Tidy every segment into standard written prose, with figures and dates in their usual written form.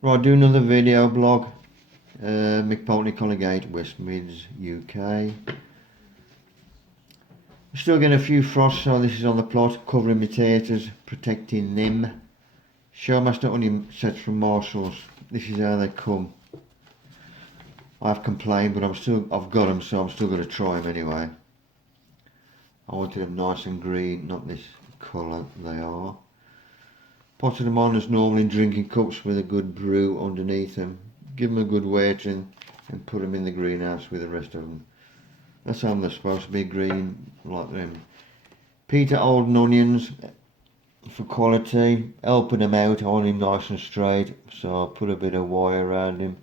Right, do another video blog. Mick Collegate, West Mids, UK. Still getting a few frosts, so this is on the plot, covering potatoes, protecting them. Showmaster onion sets from Marshalls. This is how they come. I've complained, but I've got them, so I'm still going to try them anyway. I wanted them nice and green, not this colour they are. Potted them on as normal in drinking cups with a good brew underneath them. Give them a good wetting and put them in the greenhouse with the rest of them. That's how they're supposed to be, green like them. Peter Alden onions for quality, helping them out. I want him nice and straight, so I put a bit of wire around him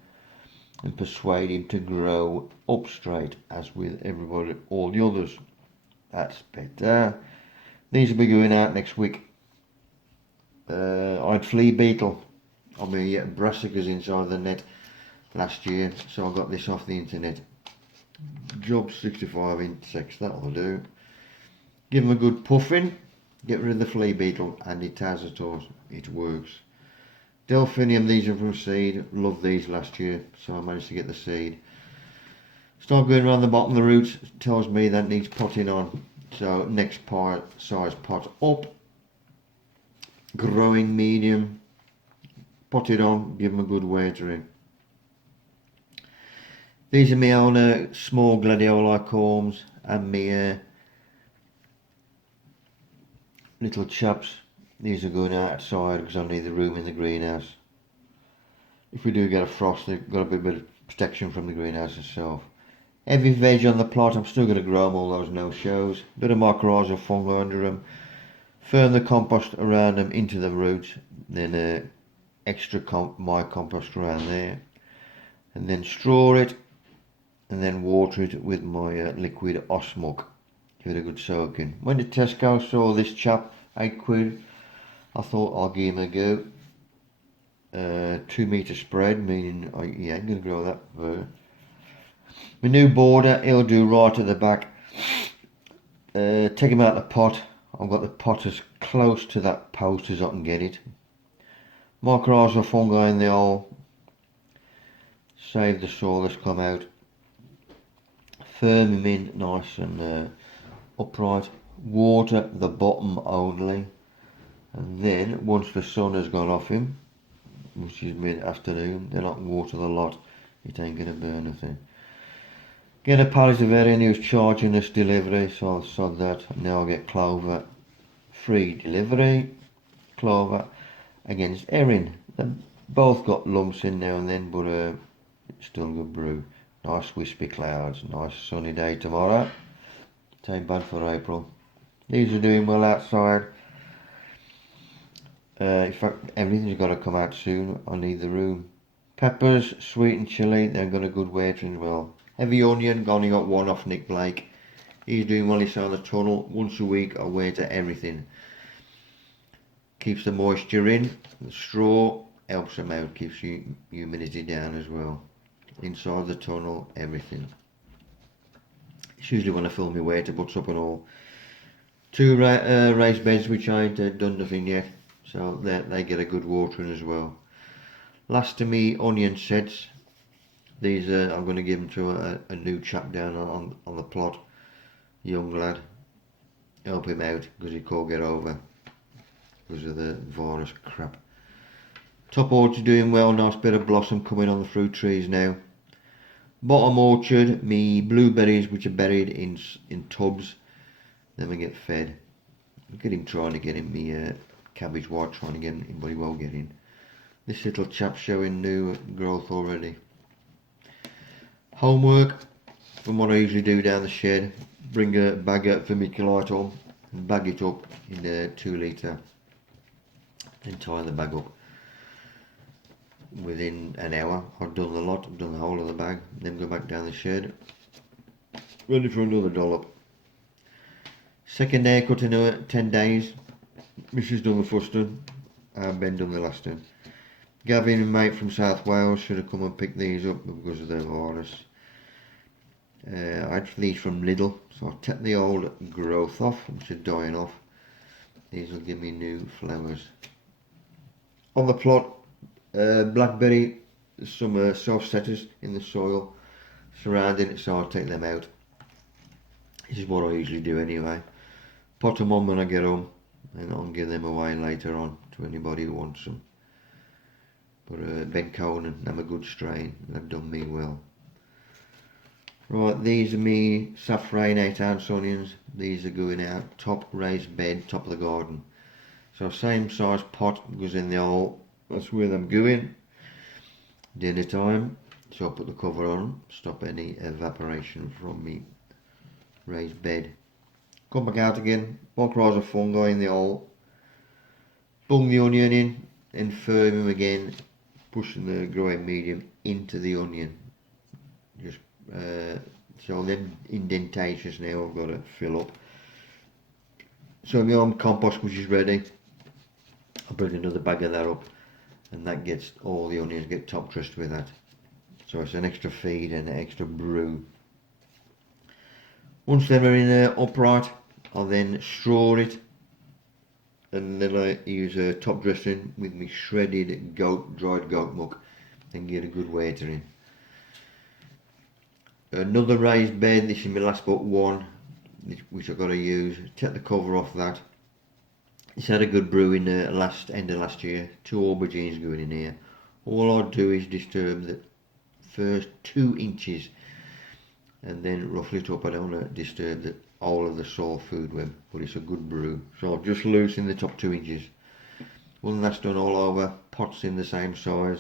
and persuade him to grow up straight, as with everybody, all the others. That's better. These will be going out next week. I had flea beetle on my brassicas inside the net last year, so I got this off the internet. Job 65 insects, that'll do. Give them a good puffing, get rid of the flea beetle, and it has at all. It works. Delphinium, these are from seed. Loved these last year, so I managed to get the seed. Start going around the bottom of the roots. Tells me that needs potting on. So next size pot up. Growing medium. Pot it on. Give them a good watering. These are my own small gladioli corms and my little chaps. These are going outside because I need the room in the greenhouse. If we do get a frost, they've got a bit of protection from the greenhouse itself. Heavy veg on the plot. I'm still going to grow them, all those no-shows. Bit of mycorrhizal fungi under them. Firm the compost around them into the roots. Then extra my compost around there. And then straw it. And then water it with my liquid osmuck. Give it a good soaking. Went to Tesco, saw this chap, £8. I thought I'll give him a go. 2 metre spread, meaning I ain't going to grow that far. My new border, he'll do right at the back. Take him out of the pot. I've got the pot as close to that post as I can get it. Mycorrhizal fungi in the hole. Save the soil that's come out. Firm him in nice and upright. Water the bottom only. And then, once the sun has gone off him, which is mid-afternoon, then I can water the lot. It ain't going to burn nothing. Get a pallet of herring who's charging this delivery, so I'll sod that. Now I'll get clover. Free delivery. Clover against herring. They've both got lumps in now and then, but it's still a good brew. Nice wispy clouds. Nice sunny day tomorrow. It ain't bad for April. These are doing well outside. In fact, everything's got to come out soon. I need the room. Peppers, sweet and chilli, they've got a good watering well. Heavy onion, only got one off Nick Blake. He's doing well inside the tunnel. Once a week I water everything. Keeps the moisture in. The straw helps them out, keeps humidity down as well. Inside the tunnel, everything. It's usually when I fill my water butts up and all. 2 raised beds which I ain't done nothing yet. So they get a good watering as well. Last of me onion sets. These I'm going to give them to a new chap down on the plot. Young lad. Help him out because he can't get over because of the virus crap. Top orchard doing well. Nice bit of blossom coming on the fruit trees now. Bottom orchard, me blueberries which are buried in tubs. Then we get fed. Look at him trying to get in me cabbage white, trying to get in, but he won't get in. This little chap showing new growth already. Homework, from what I usually do down the shed, bring a bag up for Micky on and bag it up in a 2 litre and tie the bag up. Within an hour I've done the lot, I've done the whole of the bag, then go back down the shed, ready for another dollop. Second haircut in 10 days. Mrs done the first one and Ben done the last one. Gavin and mate from South Wales should have come and picked these up because of the virus. I had these from Lidl, so I take the old growth off, which are dying off. These will give me new flowers. On the plot, Blackberry, some self-setters in the soil surrounding it, so I'll take them out. This is what I usually do anyway. Pot them on when I get home, and I'll give them away later on to anybody who wants them. But Ben Conan, them a good strain, they've done me well. Right, these are me saffron 8-ounce onions. These are going out top raised bed, top of the garden. So same size pot goes in the hole. That's where I'm going. Dinner time. So I'll put the cover on, stop any evaporation from me raised bed. Come back out again, walk rise of fungi in the hole. Bung the onion in and firm him again, pushing the growing medium into the onion. Just so them indentations now I've got to fill up. So my arm compost which is ready, I'll bring another bag of that up, and that gets all the onions get top dressed with that. So it's an extra feed and an extra brew. Once they're in there upright, I'll then straw it, and then I use a top dressing with my shredded dried goat muck and get a good water in. Another raised bed, this is my last but one, which I've got to use. Take the cover off that. It's had a good brew in the end of last year. 2 aubergines going in here. All I do is disturb the first 2 inches and then ruffle it up. I don't want to disturb the whole of the soil food web, but it's a good brew. So I've just loosened the top 2 inches. When that's done all over, pots in the same size.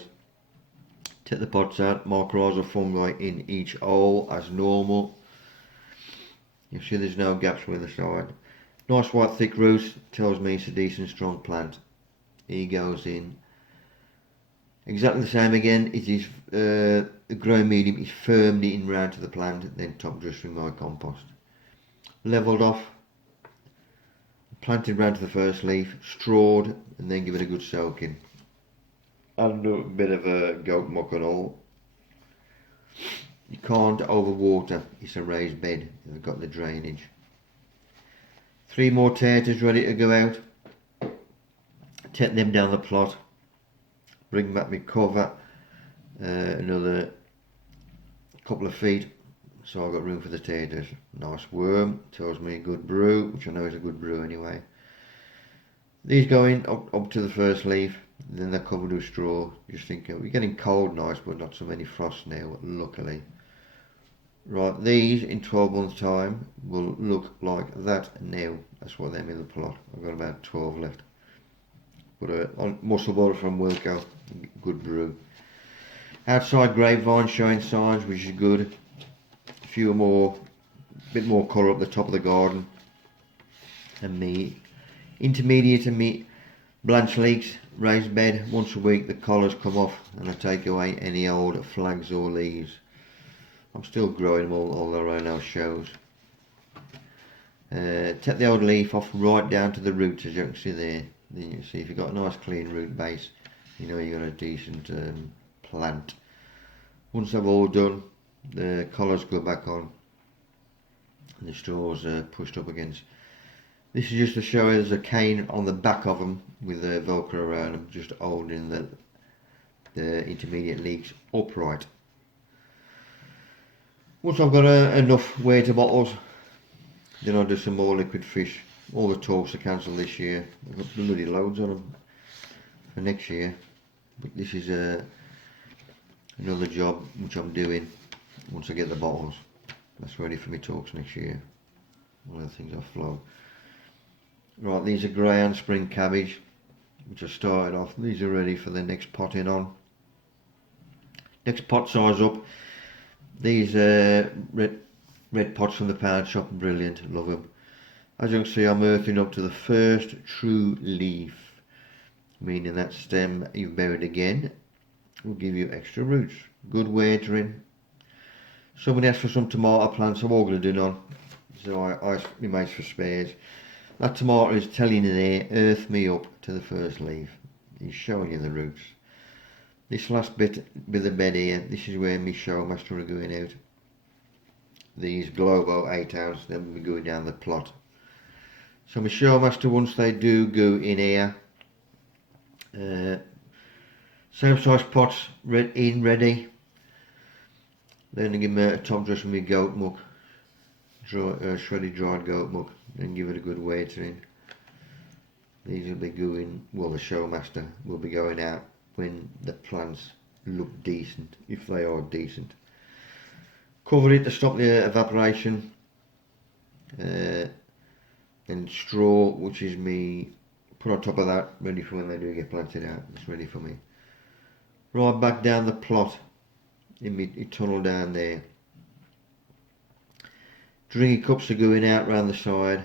Take the pots out, mycorrhizal fungi in each hole as normal. You see there's no gaps with the side. Nice white thick roots, tells me it's a decent strong plant. He goes in. Exactly the same again, it is the growing medium is firmly in round to the plant, then top dressed with my compost. Levelled off, planted round to the first leaf, strawed, and then give it a good soaking. And a bit of a goat muck and all. You can't overwater, it's a raised bed, you've got the drainage. 3 more taters ready to go out. Take them down the plot. Bring back my cover another couple of feet, so I've got room for the taters. Nice worm, tells me a good brew, which I know is a good brew anyway. These go in up to the first leaf, then they're covered with straw. Just thinking, we're getting cold nice, but not so many frosts now, luckily. Right, these in 12 months time will look like that now. That's what they're in the plot. I've got about 12 left. But on muscle butter from Wilco, good brew. Outside grapevine showing signs, which is good. A few more, bit more colour up the top of the garden. And me intermediate and me blanch leeks, raised bed. Once a week the collars come off and I take away any old flags or leaves. I'm still growing them all the way now shows. Take the old leaf off right down to the roots, as you can see there. Then you see if you've got a nice clean root base, you know you've got a decent plant. Once they've all done, the collars go back on and the straws are pushed up against. This is just to show you there's a cane on the back of them with the velcro around them, just holding the intermediate leeks upright. Once I've got enough weight of bottles, then I'll do some more liquid fish. All the talks are cancelled this year. I've got bloody loads on them for next year. But this is another job which I'm doing once I get the bottles. That's ready for my talks next year. One of the things I flow. Right, these are grey and spring cabbage, which I started off. These are ready for the next potting on. Next pot size up. These red pots from the pound shop, brilliant, love them. As you can see, I'm earthing up to the first true leaf, meaning that stem you've buried again will give you extra roots. Good watering. Somebody asked for some tomato plants, I'm all going to do none, so I my mates for spares. That tomato is telling you there, earth me up to the first leaf. He's showing you the roots. This last bit of the bed here, this is where my show master are going out. These Globo 8-ounce, then we'll be going down the plot. So my show master, once they do go in here, Same size pots ready. Then I give them a top dressing with goat muck, shredded dried goat muck, and give it a good watering. These will be going, well, the showmaster will be going out when the plants look decent, if they are decent. Cover it to stop the evaporation. And straw, which is me, put on top of that, ready for when they do get planted out. It's ready for me. Right back down the plot, in my tunnel down there. Drinking cups are going out round the side.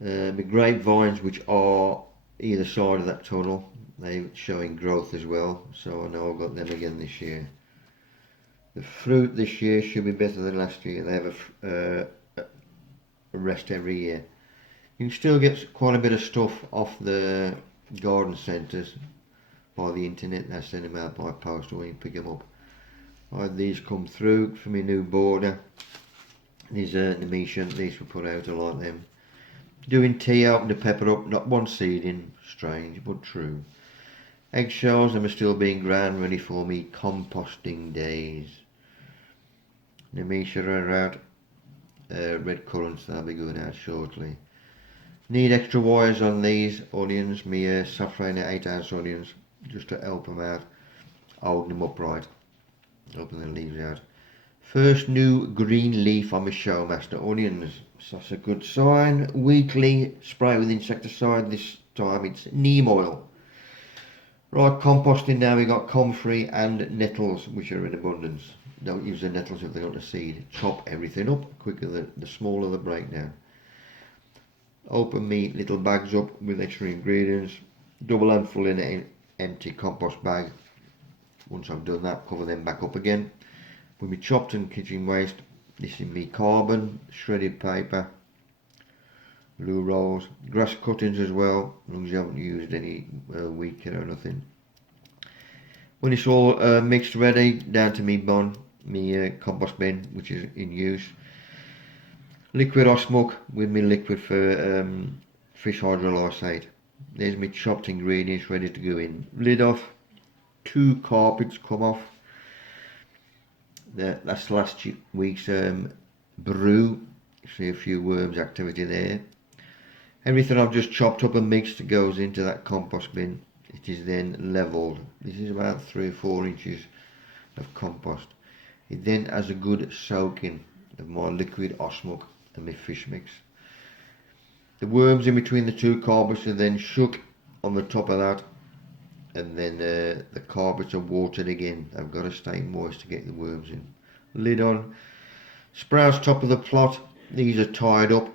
My grapevines, which are either side of that tunnel, they're showing growth as well, so I know I've got them again this year. The fruit this year should be better than last year. They have a rest every year. You can still get quite a bit of stuff off the garden centres by the internet. They send them out by post, or you can pick them up. I had these come through for my new border. These are Nemesian, these were put out, I like them. Doing tea, opened the pepper up, not one seed in, strange but true. Eggshells, them are still being ground, ready for me composting days. Nemesia are out, red currants, they'll be going out shortly. Need extra wires on these onions, me safrana 8-ounce onions, just to help them out, hold them upright, open the leaves out. First new green leaf on my showmaster onions, so that's a good sign. Weekly spray with insecticide, this time it's neem oil. Right, composting now, we got comfrey and nettles, which are in abundance. Don't use the nettles if they're got a seed. Chop everything up, quicker the smaller the breakdown. Open me little bags up with extra ingredients, double handful in an empty compost bag. Once I've done that, cover them back up again. With me chopped and kitchen waste, this is me carbon, shredded paper, loo rolls, grass cuttings as well, as long as you haven't used any weed killer or nothing. When it's all mixed ready, down to me compost bin, which is in use. Liquid osmuck with me liquid for fish hydrolysate. There's me chopped ingredients ready to go in. Lid off, 2 carpets come off. That's last week's brew. See a few worms activity there. Everything I've just chopped up and mixed goes into that compost bin. It is then levelled. This is about 3 or 4 inches of compost. It then has a good soaking of my liquid osmuck and my fish mix. The worms in between the 2 carpets are then shook on the top of that, and then the carpets are watered again. I've got to stay moist to get the worms in. Lid on. Sprouts top of the plot. These are tied up.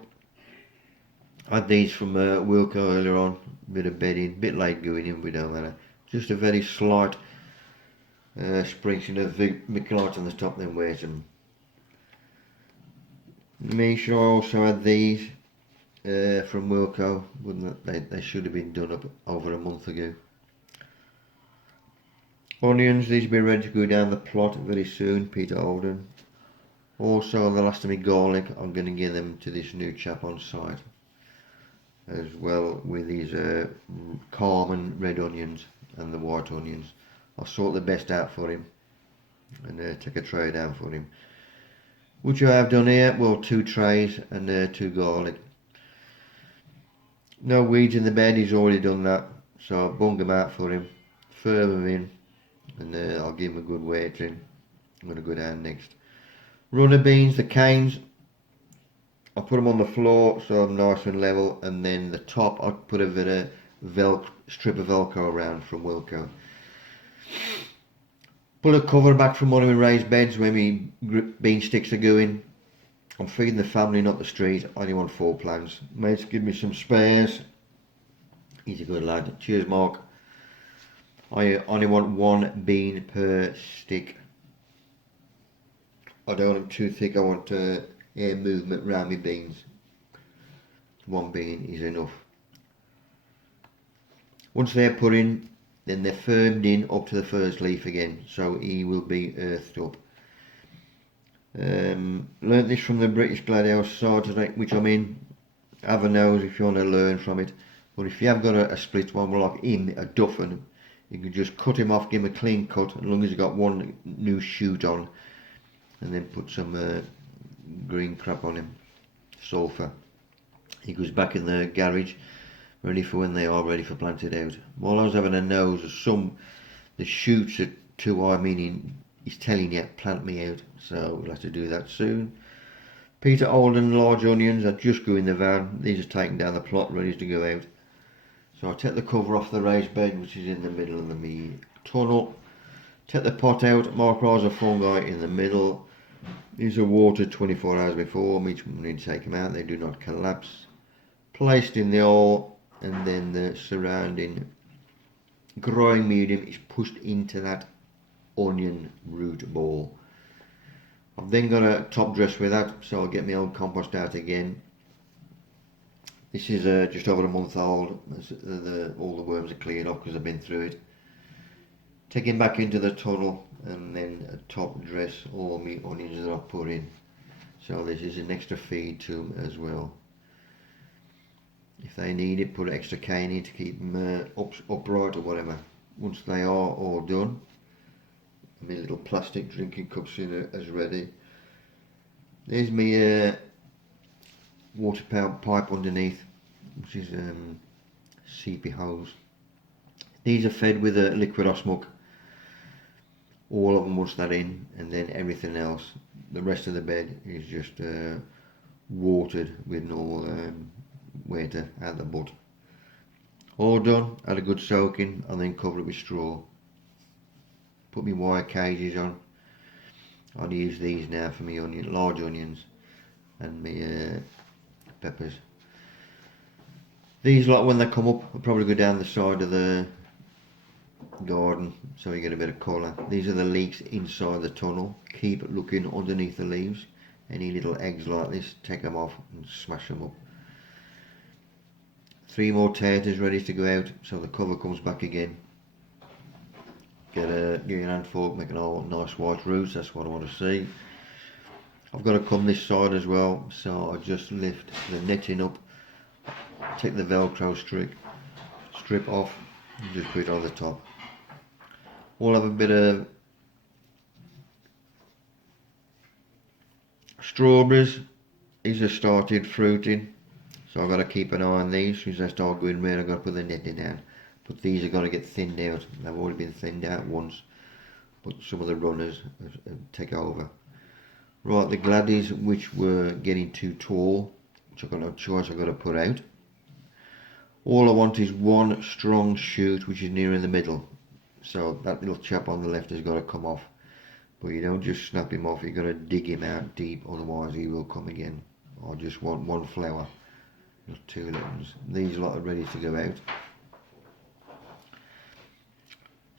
I had these from Wilco earlier on. Bit of bedding, bit late going in, but don't matter. Just a very slight sprinkling of Micky on the top, then wet them. Make sure I also had these from Wilco. They should have been done up over a month ago. Onions, these will be ready to go down the plot very soon, Peter Alden. Also, the last of my garlic, I'm going to give them to this new chap on site, as well with these Carmen red onions and the white onions. I'll sort the best out for him and take a tray down for him. Which I have done here, well, 2 trays and 2 garlic. No weeds in the bed, he's already done that, so I'll bung them out for him, firm them in, and I'll give him a good watering. I'm going to go down next. Runner beans, the canes, I'll put them on the floor so I'm nice and level, and then the top I'll put a bit of strip of Velcro around from Wilco. Pull a cover back from one of my raised beds where my bean sticks are going. I'm feeding the family, not the street. I only want 4 plants. Mates, give me some spares. He's a good lad. Cheers, Mark. I only want 1 bean per stick. I don't want them too thick. I want air movement around my beans. 1 bean is enough. Once they're put in, then they're firmed in up to the first leaf again, so he will be earthed up. Learnt this from the British Gladiator Society, which I'm in. Have a nose if you want to learn from it. But if you have got a split one, like him, a Duffin, You can just cut him off, give him a clean cut, as long as you've got one new shoot on, and then put some green crap on him, sulphur. He goes back in the garage, ready for when they are ready for planted out. While I was having a nose, the shoots are too high, meaning he's telling you, plant me out, so we'll have to do that soon. Peter Alden large onions are just going in the van. These are taken down the plot, ready to go out. So I take the cover off the raised bed, which is in the middle of the tunnel. Take the pot out, mycorrhizal fungi in the middle. These are watered 24 hours before. Each one need to take them out, they do not collapse. Placed in the hole, and then the surrounding growing medium is pushed into that onion root ball. I've then got a top dress with that, so I'll get my old compost out again. This is just over a month old. All the worms are cleared off because I've been through it. Taking back into the tunnel, and then a top dress all my onions that I've put in. So this is an extra feed to them as well. If they need it, put extra cane in to keep them upright or whatever. Once they are all done, my little plastic drinking cups in as ready. There's my water pipe underneath, which is CP hose. These are fed with a liquid osmoc. All of them once that in, and then everything else, the rest of the bed is just watered with normal water at the butt. All done, had a good soaking, and then cover it with straw. Put my wire cages on. I'll use these now for my large onions and my peppers. These lot, when they come up, will probably go down the side of the garden so you get a bit of colour. These are the leeks inside the tunnel. Keep looking underneath the leaves. Any little eggs like this, take them off and smash them up. 3 more taters ready to go out, so the cover comes back again. Get your hand fork, make an all nice white roots, that's what I want to see. I've got to come this side as well, so I just lift the netting up, take the velcro strip off, and just put it on the top. We'll have a bit of strawberries. These have started fruiting, so I've got to keep an eye on these. As soon as they start going red, I've got to put the netting down. But these are going to get thinned out. They've already been thinned out once, but some of the runners take over. Right, the gladdies which were getting too tall, which I've got no choice, I've got to put out. All I want is one strong shoot which is near in the middle. So that little chap on the left has got to come off. But you don't just snap him off, you've got to dig him out deep, otherwise he will come again. I just want one flower, just 2 little ones. These lot are ready to go out.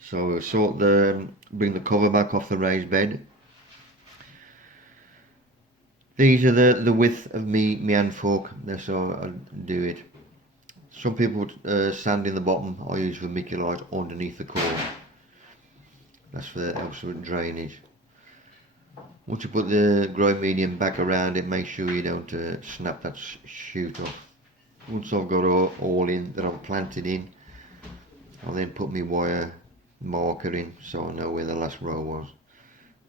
So we'll bring the cover back off the raised bed. These are the width of me hand fork, that's how I do it. Some people put sand in the bottom, I use for Micky light underneath the core. That's for the absolute drainage. Once you put the growing medium back around it, make sure you don't snap that shoot off. Once I've got all in that I'm planted in, I'll then put my wire marker in so I know where the last row was.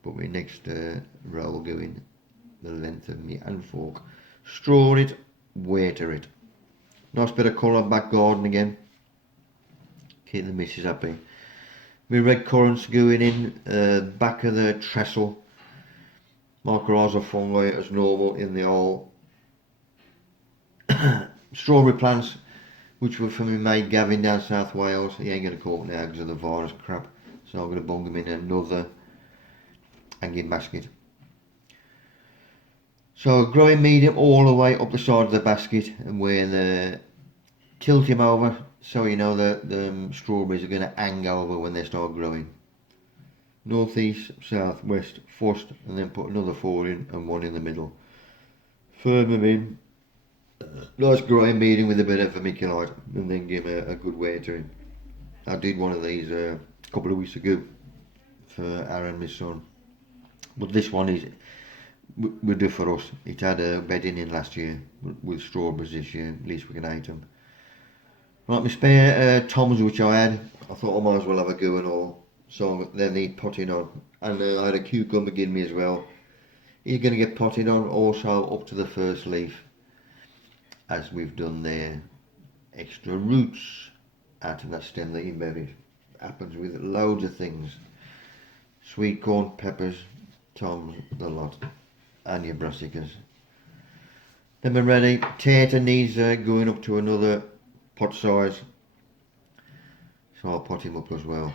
Put my next row will go in the length of my hand fork. Straw it, water it. Nice bit of colour, back garden again. Keep the missus happy. My red currants going in back of the trestle. Mycorrhizal fungi as normal in the hole. Strawberry plants, which were from my mate Gavin down South Wales. He ain't going to call it now because of the virus crap. So I'm going to bung them in another hanging basket. So growing medium all the way up the side of the basket, and where tilt him over so you know that the strawberries are going to hang over when they start growing. Northeast, south, west, first, and then put another 4 in and 1 in the middle. Firm them in. Nice growing medium with a bit of vermiculite, and then give them a good watering. I did one of these a couple of weeks ago for Aaron, my son. But this one will do for us. It had a bedding in last year with strawberries this year, at least we can eat them. Right, my spare toms which I had, I thought I might as well have a go and all. So they need potting on. And I had a cucumber give me as well. He's going to get potted on also up to the first leaf, as we've done there. Extra roots out of that stem that you buried. Happens with loads of things. Sweet corn, peppers, toms, the lot. And your brassicas. Then we're ready. Tater needs going up to another pot size. So I'll pot him up as well.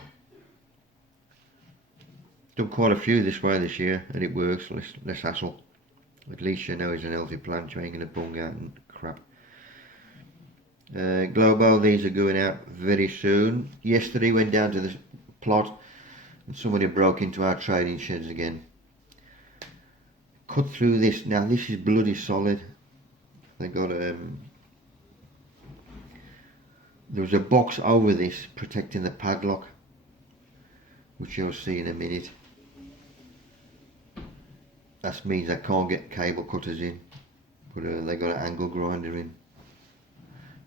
Done quite a few this way this year and it works, less hassle. At least you know he's an healthy plant, you ain't going to bung out and crap. Globo, these are going out very soon. Yesterday went down to the plot and somebody broke into our trading sheds again. Cut through this, now this is bloody solid. They got there was a box over this protecting the padlock, which you'll see in a minute. That means I can't get cable cutters in, but they got an angle grinder in.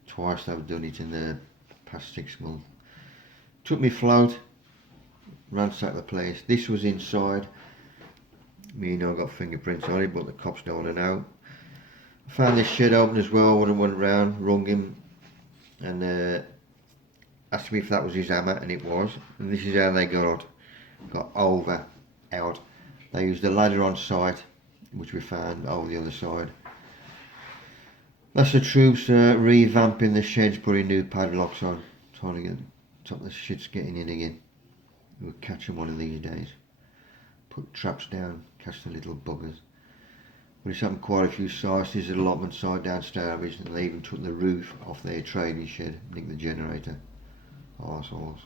Twice I've done it in the past 6 months. Took me float, ransacked the place. This was inside. Me and I got fingerprints on it, but the cops don't want to know. I found this shed open as well when I went round, rung him, and asked me if that was his hammer, and it was. And this is how they got over, out. They used a ladder on site, which we found over the other side. That's the troops revamping the sheds, putting new padlocks on, trying to get top the shit's getting in again. We'll catch them one of these days. Put traps down, catch the little buggers. But it's happened quite a few sites. There's an allotment site downstairs, and they even took the roof off their trading shed, nicked the generator. Arseholes.